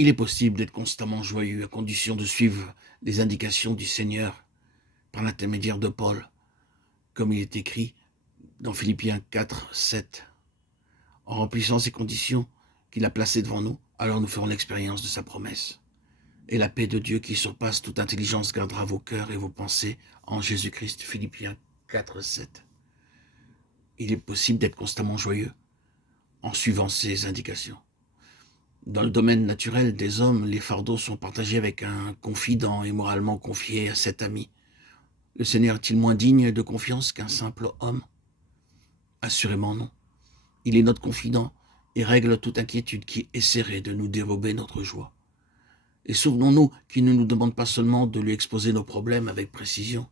Il est possible d'être constamment joyeux à condition de suivre les indications du Seigneur par l'intermédiaire de Paul, comme il est écrit dans Philippiens 4, 7. En remplissant ces conditions qu'il a placées devant nous, alors nous ferons l'expérience de sa promesse. Et la paix de Dieu qui surpasse toute intelligence gardera vos cœurs et vos pensées en Jésus-Christ. Philippiens 4, 7. Il est possible d'être constamment joyeux en suivant ces indications. Dans le domaine naturel des hommes, les fardeaux sont partagés avec un confident et moralement confiés à cet ami. Le Seigneur est-il moins digne de confiance qu'un simple homme? Assurément non. Il est notre confident et règle toute inquiétude qui essaierait de nous dérober notre joie. Et souvenons-nous qu'il ne nous demande pas seulement de lui exposer nos problèmes avec précision.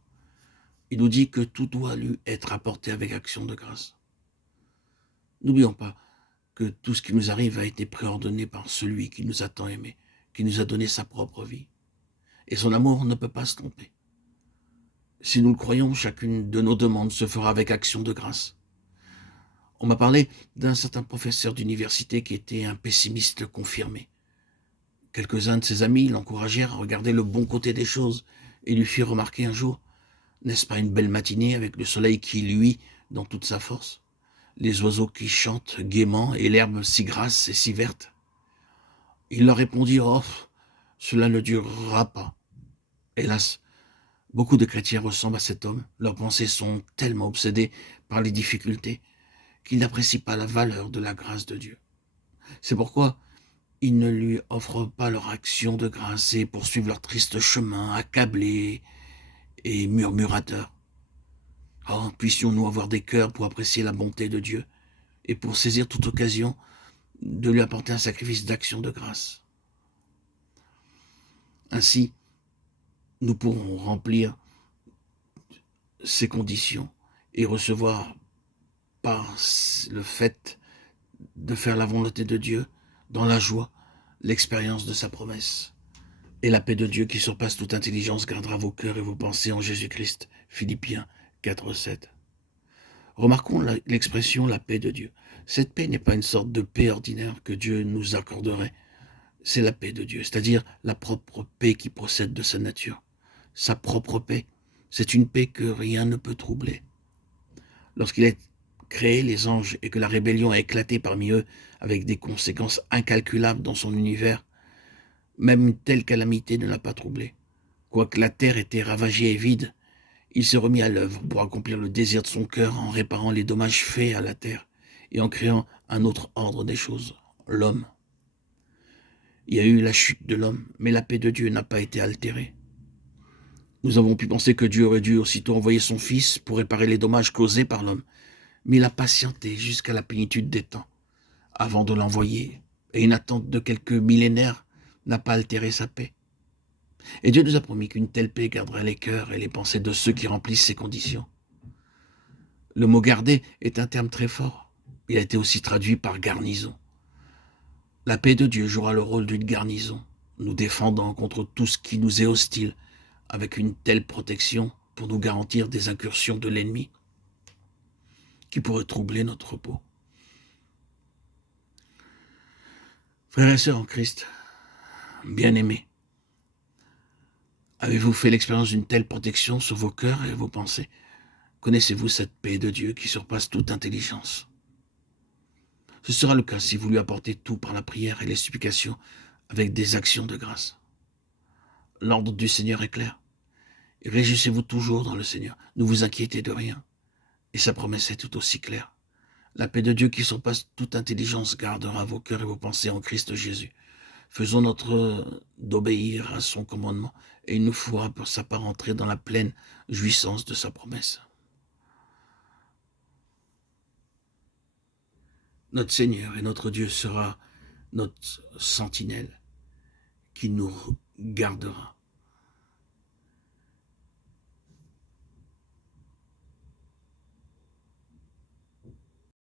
Il nous dit que tout doit lui être apporté avec action de grâce. N'oublions pas que tout ce qui nous arrive a été préordonné par celui qui nous a tant aimés, qui nous a donné sa propre vie. Et son amour ne peut pas se tromper. Si nous le croyons, chacune de nos demandes se fera avec action de grâce. On m'a parlé d'un certain professeur d'université qui était un pessimiste confirmé. Quelques-uns de ses amis l'encouragèrent à regarder le bon côté des choses et lui firent remarquer un jour: n'est-ce pas une belle matinée avec le soleil qui luit dans toute sa force, les oiseaux qui chantent gaiement et l'herbe si grasse et si verte? Il leur répondit: oh, cela ne durera pas. Hélas, beaucoup de chrétiens ressemblent à cet homme. Leurs pensées sont tellement obsédées par les difficultés qu'ils n'apprécient pas la valeur de la grâce de Dieu. C'est pourquoi ils ne lui offrent pas leur action de grâce et poursuivent leur triste chemin, accablés et murmurateurs. Oh, puissions-nous avoir des cœurs pour apprécier la bonté de Dieu et pour saisir toute occasion de lui apporter un sacrifice d'action de grâce. Ainsi, nous pourrons remplir ces conditions et recevoir par le fait de faire la volonté de Dieu dans la joie, l'expérience de sa promesse. Et la paix de Dieu qui surpasse toute intelligence gardera vos cœurs et vos pensées en Jésus-Christ. Philippiens 4, 7. Remarquons l'expression la paix de Dieu. Cette paix n'est pas une sorte de paix ordinaire que Dieu nous accorderait. C'est la paix de Dieu, c'est-à-dire la propre paix qui procède de sa nature. Sa propre paix, c'est une paix que rien ne peut troubler. Lorsqu'il a créé les anges et que la rébellion a éclaté parmi eux avec des conséquences incalculables dans son univers, même une telle calamité ne l'a pas troublé. Quoique la terre était ravagée et vide, il se remit à l'œuvre pour accomplir le désir de son cœur en réparant les dommages faits à la terre et en créant un autre ordre des choses, l'homme. Il y a eu la chute de l'homme, mais la paix de Dieu n'a pas été altérée. Nous avons pu penser que Dieu aurait dû aussitôt envoyer son Fils pour réparer les dommages causés par l'homme, mais il a patienté jusqu'à la plénitude des temps avant de l'envoyer, et une attente de quelques millénaires n'a pas altéré sa paix. Et Dieu nous a promis qu'une telle paix garderait les cœurs et les pensées de ceux qui remplissent ces conditions. Le mot garder est un terme très fort. Il a été aussi traduit par garnison. La paix de Dieu jouera le rôle d'une garnison, nous défendant contre tout ce qui nous est hostile, avec une telle protection pour nous garantir des incursions de l'ennemi qui pourraient troubler notre repos. Frères et sœurs en Christ, bien-aimés, avez-vous fait l'expérience d'une telle protection sur vos cœurs et vos pensées? Connaissez-vous cette paix de Dieu qui surpasse toute intelligence? Ce sera le cas si vous lui apportez tout par la prière et les supplications avec des actions de grâce. L'ordre du Seigneur est clair. Réjouissez-vous toujours dans le Seigneur. Ne vous inquiétez de rien. Et sa promesse est tout aussi claire. La paix de Dieu qui surpasse toute intelligence gardera vos cœurs et vos pensées en Christ Jésus. Faisons notre d'obéir à son commandement et il nous fera pour sa part entrer dans la pleine jouissance de sa promesse. Notre Seigneur et notre Dieu sera notre sentinelle qui nous gardera